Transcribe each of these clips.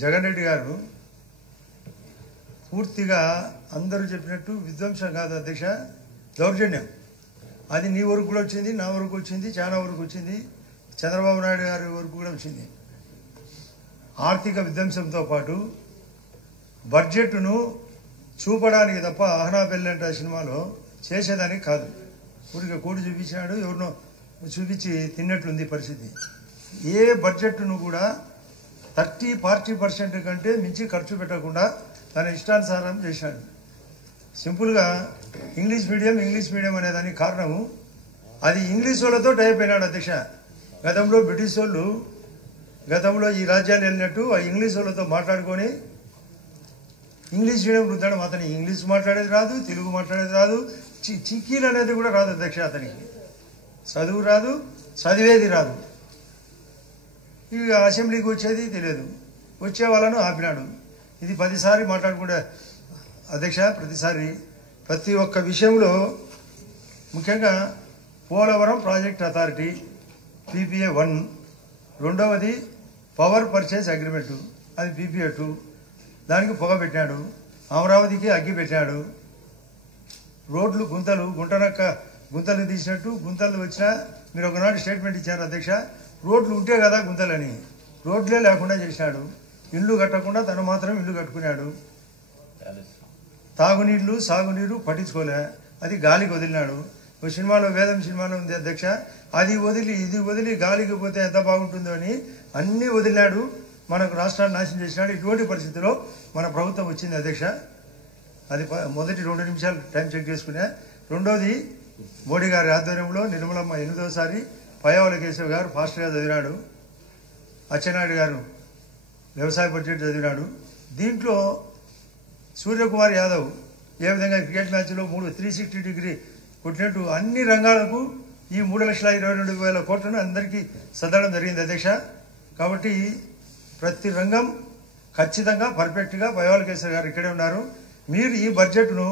జగన్ రెడ్డి గారు పూర్తిగా అందరూ చెప్పినట్టు విధ్వంసం కాదు అధ్యక్ష, దౌర్జన్యం. అది నీ వరకు కూడా వచ్చింది, నా వరకు వచ్చింది, చాలా వరకు వచ్చింది, చంద్రబాబు నాయుడు గారి వరకు కూడా వచ్చింది. ఆర్థిక విధ్వంసంతో పాటు బడ్జెట్ను చూపడానికి తప్ప ఆహనా పెళ్ళంట సినిమాలో చేసేదానికి కాదు. ఊరికే కోడి చూపించాడు, ఎవరినో చూపించి తిన్నట్లుంది పరిస్థితి. ఏ బడ్జెట్ను కూడా 30-40% కంటే మించి ఖర్చు పెట్టకుండా తన ఇష్టానుసారం చేశాడు. సింపుల్గా ఇంగ్లీష్ మీడియం అనేదానికి కారణము అది ఇంగ్లీష్ వాళ్ళతో టైప్ అయినాడు అధ్యక్ష. గతంలో బ్రిటిష్ వాళ్ళు గతంలో ఈ రాజ్యాన్ని వెళ్ళినట్టు ఆ ఇంగ్లీష్ వాళ్ళతో మాట్లాడుకొని ఇంగ్లీష్ మీడియం వృద్ధాడు. అతని ఇంగ్లీష్ మాట్లాడేది రాదు, తెలుగు మాట్లాడేది రాదు, చిక్కీలు అనేది కూడా రాదు అధ్యక్ష. అతనికి చదువు రాదు, చదివేది రాదు. ఇక అసెంబ్లీకి వచ్చేది తెలియదు, వచ్చే వాళ్ళను ఆపినాడు. ఇది 10 సార్లు మాట్లాడుకుంటే అధ్యక్ష, ప్రతి ఒక్క విషయంలో ముఖ్యంగా పోలవరం ప్రాజెక్ట్ అథారిటీ PPA 1, రెండవది పవర్ పర్చేజ్ అగ్రిమెంటు అది PPA 2, దానికి పొగ పెట్టాడు. అమరావతికి అగ్గి పెట్టాడు. రోడ్లు గుంతలు తీసినట్టు గుంతలు వచ్చినా మీరు ఒకనాడు స్టేట్మెంట్ ఇచ్చారు అధ్యక్ష, రోడ్లు ఉంటే కదా గుంతలని, రోడ్లే లేకుండా చేశాడు. ఇల్లు కట్టకుండా తను మాత్రం ఇల్లు కట్టుకున్నాడు. తాగునీళ్లు సాగునీరు పట్టించుకోలే, అది గాలికి వదిలినాడు. ఒక సినిమాలో వేదం సినిమాలో ఉంది అధ్యక్ష, అది వదిలి ఇది వదిలి గాలికి పోతే ఎంత బాగుంటుందో అని అన్నీ వదిలినాడు. మనకు రాష్ట్రాన్ని నాశనం చేసినాడు. ఇటువంటి పరిస్థితిలో మన ప్రభుత్వం వచ్చింది అధ్యక్ష. అది మొదటి 2 నిమిషాలు టైం చెక్ చేసుకునే. రెండోది మోడీ గారి ఆధ్వర్యంలో నిర్మలమ్మ 8వ సారి, పయ్యావుల కేశవ్ గారు ఫాస్ట్గా చదివినాడు, అచ్చెన్నాయుడు గారు వ్యవసాయ బడ్జెట్ చదివినాడు. దీంట్లో సూర్యకుమార్ యాదవ్ ఏ విధంగా క్రికెట్ మ్యాచ్లో 360 డిగ్రీ కొట్టినట్టు అన్ని రంగాలకు ఈ 3,22,000 కోట్లను అందరికీ సదడం జరిగింది అధ్యక్ష. కాబట్టి ప్రతి రంగం ఖచ్చితంగా పర్ఫెక్ట్గా పయ్యావుల కేశవ్ గారు ఇక్కడే ఉన్నారు. మీరు ఈ బడ్జెట్ను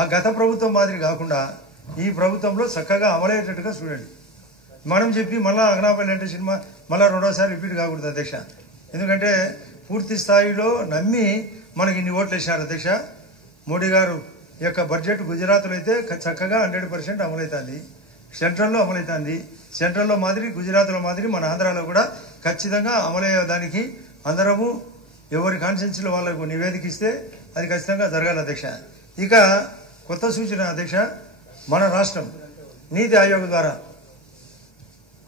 ఆ గత ప్రభుత్వం మాదిరి కాకుండా ఈ ప్రభుత్వంలో చక్కగా అమలయ్యేటట్టుగా చూడండి. మనం చెప్పి మళ్ళా అగ్నాపల్లి అంటే సినిమా మళ్ళీ 2వ సారి రిపీట్ కాకూడదు అధ్యక్ష. ఎందుకంటే పూర్తి స్థాయిలో నమ్మి మనకి ఇన్ని ఓట్లు వేసినారు అధ్యక్ష. మోడీ గారు యొక్క బడ్జెట్ గుజరాత్లో అయితే చక్కగా 100% అమలవుతుంది, సెంట్రల్లో అమలవుతుంది. సెంట్రల్లో మాదిరి గుజరాత్లో మాదిరి మన ఆంధ్రాలో కూడా ఖచ్చితంగా అమలయ్యేదానికి అందరము ఎవరి కాన్స్టిట్యూన్సీలో వాళ్ళకు నివేదిక ఇస్తే అది ఖచ్చితంగా జరగాలి అధ్యక్ష. ఇక కొత్త సూచన అధ్యక్ష, మన రాష్ట్రం నీతి ఆయోగ్ ద్వారా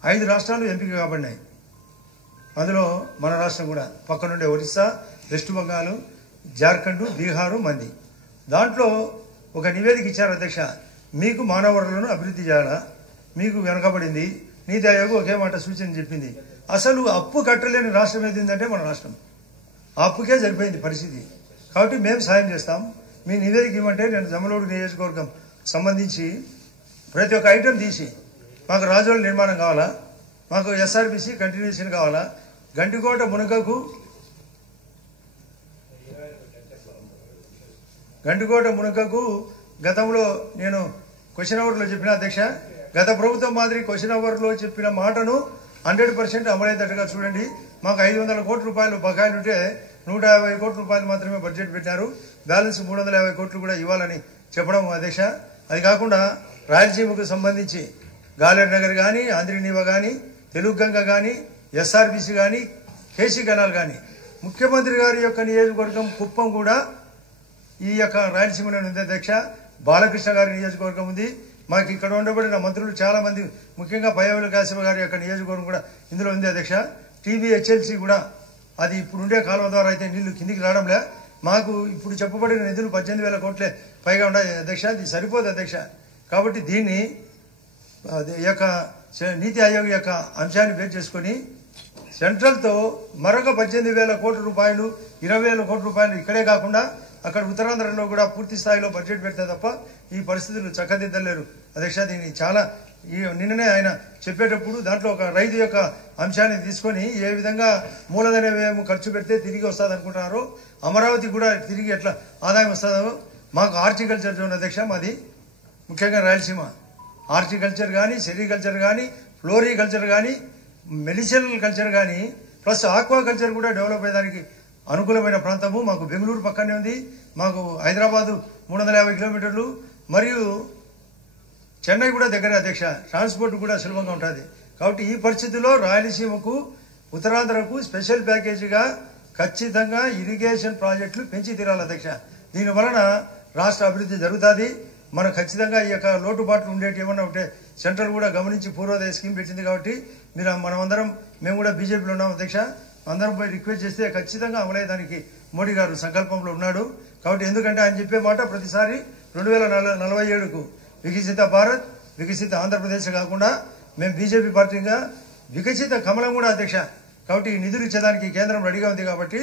5 రాష్ట్రాలు ఎంపిక కాబడినాయి. అందులో మన రాష్ట్రం కూడా పక్కనుండే ఒరిస్సా, వెస్ట్ బెంగాల్, జార్ఖండ్, బీహారు మంది. దాంట్లో ఒక నివేదిక ఇచ్చారు అధ్యక్ష, మీకు మానవ వనరులను అభివృద్ధి చేయాలా, మీకు వెనకబడింది. నీతి ఆయోగ్ ఒకే మాట సూచన చెప్పింది. అసలు అప్పు కట్టలేని రాష్ట్రం ఏదిందంటే మన రాష్ట్రం. ఆ అప్పుకే సరిపోయింది పరిస్థితి. కాబట్టి మేము సాయం చేస్తాం. మీ నివేదిక ఇవ్వమంటే నేను జమ్మలమడుగు నియోజకవర్గం సంబంధించి ప్రతి ఒక్క ఐటెం తీసి, మాకు రాజోల నిర్మాణం కావాలా, మాకు SRBC కంటిన్యూషన్ కావాలా, గంటికోట మునకకు గతంలో నేను క్వశ్చన్ అవర్లో చెప్పిన అధ్యక్ష, గత ప్రభుత్వం మాదిరి క్వశ్చన్ అవర్లో చెప్పిన మాటను 100% అమలయ్యేటట్టుగా చూడండి. మాకు 500 కోట్ల రూపాయలు బకాయిలు ఉంటే 150 కోట్ల రూపాయలు మాత్రమే బడ్జెట్ పెట్టారు. బ్యాలెన్స్ 350 కోట్లు కూడా ఇవ్వాలని చెప్పడం అధ్యక్ష. అది కాకుండా రాయలసీమకు సంబంధించి గాలేరు నగర్ కానీ, ఆంధ్రీనీవ కానీ, తెలుగు గంగ కానీ, SRBC కానీ, కేసీ కెనాల్ కానీ, ముఖ్యమంత్రి గారి యొక్క నియోజకవర్గం కుప్పం కూడా ఈ యొక్క రాయలసీమలో ఉంది అధ్యక్ష. బాలకృష్ణ గారి నియోజకవర్గం ఉంది. మాకు ఇక్కడ ఉండబడిన మంత్రులు చాలా మంది, ముఖ్యంగా పయ్యావుల కేశవ గారి యొక్క నియోజకవర్గం కూడా ఇందులో ఉంది అధ్యక్ష. TBHLC కూడా అది ఇప్పుడుండే కాలువ ద్వారా అయితే నీళ్లు కిందికి రావడంలే. మాకు ఇప్పుడు చెప్పబడిన నిధులు 18,000 కోట్లే పైగా ఉన్నాయి అధ్యక్ష. అది సరిపోదు అధ్యక్ష. కాబట్టి దీన్ని యొక్క నీతి ఆయోగ్ యొక్క అంశాన్ని బేస్ చేసుకొని సెంట్రల్తో మరొక 18,000 కోట్ల రూపాయలు, 20,000 కోట్ల రూపాయలు ఇక్కడే కాకుండా అక్కడ ఉత్తరాంధ్రలో కూడా పూర్తి స్థాయిలో బడ్జెట్ పెడితే తప్ప ఈ పరిస్థితులు చక్కదిద్దలేరు అధ్యక్ష. దీన్ని చాలా నిన్ననే ఆయన చెప్పేటప్పుడు దాంట్లో ఒక రైతు యొక్క అంశాన్ని తీసుకొని ఏ విధంగా మూలధన వ్యయం ఖర్చు పెడితే తిరిగి వస్తుంది అనుకుంటున్నారో, అమరావతి కూడా తిరిగి ఎట్లా ఆదాయం వస్తుందో. మాకు హార్టికల్చర్ జోన్ అధ్యక్ష, మాది ముఖ్యంగా రాయలసీమ. హార్టికల్చర్ కానీ, సెరికల్చర్ కానీ, ఫ్లోరికల్చర్ కానీ, మెడిసినల్ కల్చర్ కానీ, ప్లస్ ఆక్వా కల్చర్ కూడా డెవలప్ అయ్యేదానికి అనుకూలమైన ప్రాంతము. మాకు బెంగళూరు పక్కనే ఉంది, మాకు హైదరాబాదు 350 కిలోమీటర్లు, మరియు చెన్నై కూడా దగ్గర అధ్యక్ష. ట్రాన్స్పోర్ట్ కూడా సులభంగా ఉంటుంది. కాబట్టి ఈ పరిస్థితుల్లో రాయలసీమకు, ఉత్తరాంధ్రకు స్పెషల్ ప్యాకేజీగా ఖచ్చితంగా ఇరిగేషన్ ప్రాజెక్టులు పెంచి తీరాలి అధ్యక్ష. దీని వలన రాష్ట్ర అభివృద్ధి జరుగుతుంది. మనం ఖచ్చితంగా ఈ యొక్క లోటుబాట్లు ఉండేటి ఏమన్నా ఉంటే సెంట్రల్ కూడా గమనించి పూర్వోదయ స్కీమ్ పెట్టింది. కాబట్టి మనమందరం, మేము కూడా బీజేపీలో ఉన్నాం అధ్యక్ష, అందరం పోయి రిక్వెస్ట్ చేస్తే ఖచ్చితంగా అమలయ్యేదానికి మోడీ గారు సంకల్పంలో ఉన్నాడు. కాబట్టి ఎందుకంటే ఆయన చెప్పే మాట ప్రతిసారి 2047కు వికసిత భారత్, వికసిత ఆంధ్రప్రదేశ్ కాకుండా మేము బీజేపీ పార్టీగా వికసిత కమలం కూడా అధ్యక్ష. కాబట్టి ఈ నిధులు ఇచ్చేదానికి కేంద్రం రెడీగా ఉంది. కాబట్టి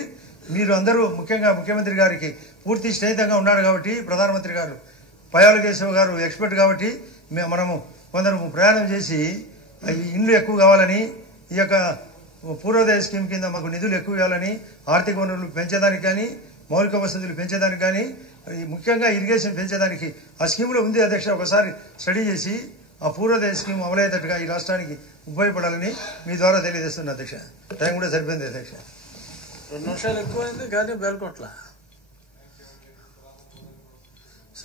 మీరు అందరూ, ముఖ్యంగా ముఖ్యమంత్రి గారికి పూర్తి స్నేహితంగా ఉన్నాడు. కాబట్టి ప్రధానమంత్రి గారు పయాలు కేశవ్ గారు ఎక్స్పర్ట్. కాబట్టి మనము కొందరు ప్రయాణం చేసి ఇండ్లు ఎక్కువ కావాలని, ఈ యొక్క పూర్వోదయ స్కీమ్ కింద మాకు నిధులు ఎక్కువ ఇవ్వాలని, ఆర్థిక వనరులు పెంచేదానికి కానీ, మౌలిక వసతులు పెంచేదానికి కానీ, ముఖ్యంగా ఇరిగేషన్ పెంచేదానికి ఆ స్కీమ్లో ఉంది అధ్యక్ష. ఒకసారి స్టడీ చేసి ఆ పూర్వోదయ స్కీమ్ అమలయ్యేటట్టుగా ఈ రాష్ట్రానికి ఉపయోగపడాలని మీ ద్వారా తెలియజేస్తున్నా అధ్యక్ష. టైం కూడా సరిపోయింది అధ్యక్ష. 2 నిమిషాలు ఎక్కువైంది కానీ బేల్కొట్ల.